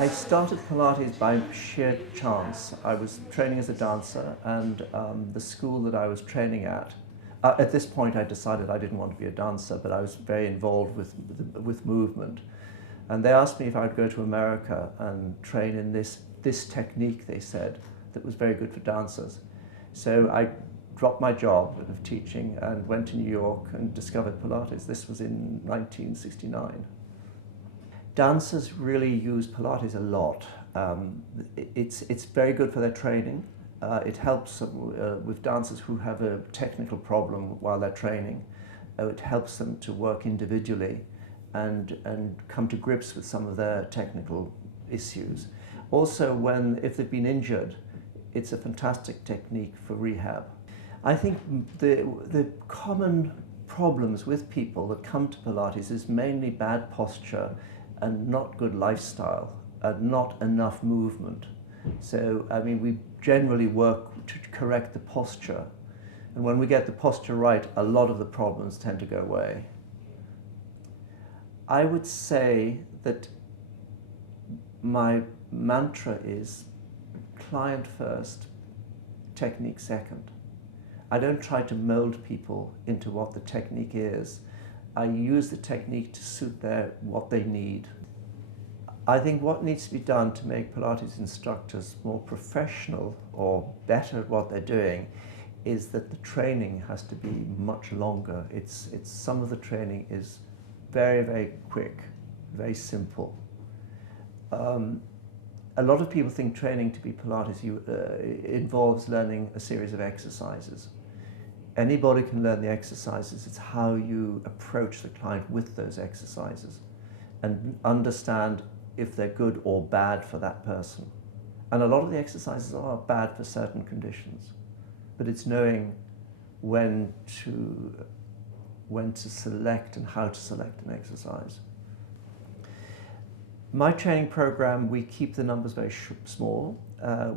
I started Pilates by sheer chance. I was training as a dancer, and the school that I was training at this point I decided I didn't want to be a dancer, but I was very involved with movement. And they asked me if I would go to America and train in this technique, they said, that was very good for dancers. So I dropped my job of teaching and went to New York and discovered Pilates. This was in 1969. Dancers really use Pilates a lot. It's very good for their training. It helps with dancers who have a technical problem while they're training. It helps them to work individually and come to grips with some of their technical issues. Also, if they've been injured, it's a fantastic technique for rehab. I think the common problems with people that come to Pilates is mainly bad posture and not good lifestyle and not enough movement. So, I mean, we generally work to correct the posture. And when we get the posture right, a lot of the problems tend to go away. I would say that my mantra is client first, technique second. I don't try to mold people into what the technique is. I use the technique to suit what they need. I think what needs to be done to make Pilates instructors more professional or better at what they're doing is that the training has to be much longer. Some of the training is very, very quick, very simple. A lot of people think training to be Pilates involves learning a series of exercises. Anybody can learn the exercises. It's how you approach the client with those exercises and understand if they're good or bad for that person. And a lot of the exercises are bad for certain conditions, but it's knowing when to select and how to select an exercise. My training program, we keep the numbers very small.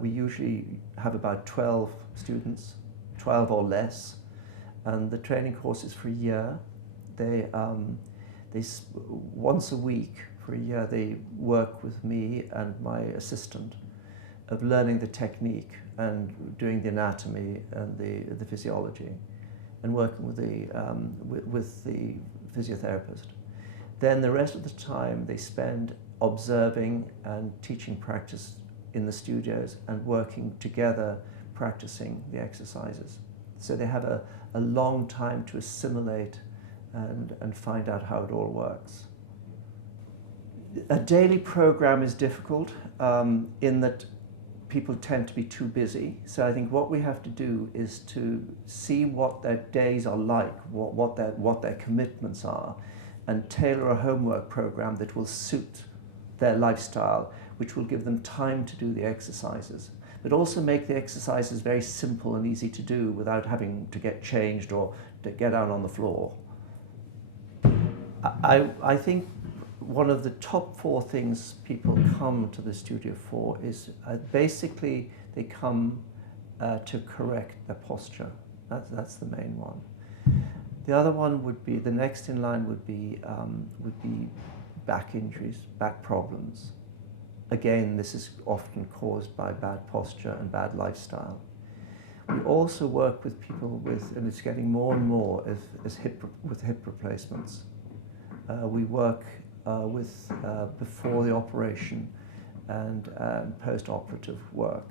We usually have about 12 students, 12 or less, and the training course is for a year. They once a week for a year they work with me and my assistant of learning the technique and doing the anatomy and the physiology and working with the physiotherapist. Then the rest of the time they spend observing and teaching practice in the studios and working together practicing the exercises. So they have a long time to assimilate and find out how it all works. A daily program is difficult in that people tend to be too busy. So I think what we have to do is to see what their days are like, what their commitments are, and tailor a homework program that will suit their lifestyle, which will give them time to do the exercises, but also make the exercises very simple and easy to do without having to get changed or to get out on the floor. I think one of the top 4 things people come to the studio for is basically they come to correct their posture. That's the main one. The other one would be, the next in line would be back injuries, back problems. Again, this is often caused by bad posture and bad lifestyle. We also work with people and it's getting more and more with hip replacements. We work with before the operation and post-operative work.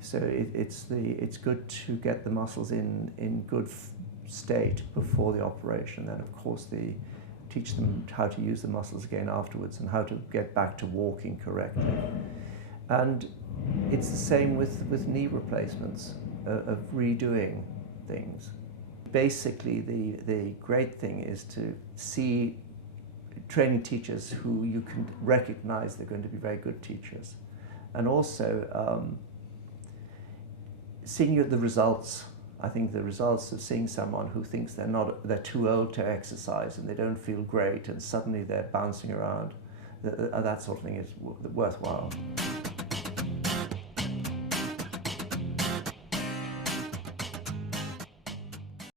So it's good to get the muscles in good state before the operation. Then of course teach them how to use the muscles again afterwards and how to get back to walking correctly. And it's the same with knee replacements, of redoing things. Basically, the great thing is to see training teachers who you can recognize they're going to be very good teachers. And also seeing the results. I think the results of seeing someone who thinks they're too old to exercise and they don't feel great and suddenly they're bouncing around, that sort of thing is worthwhile.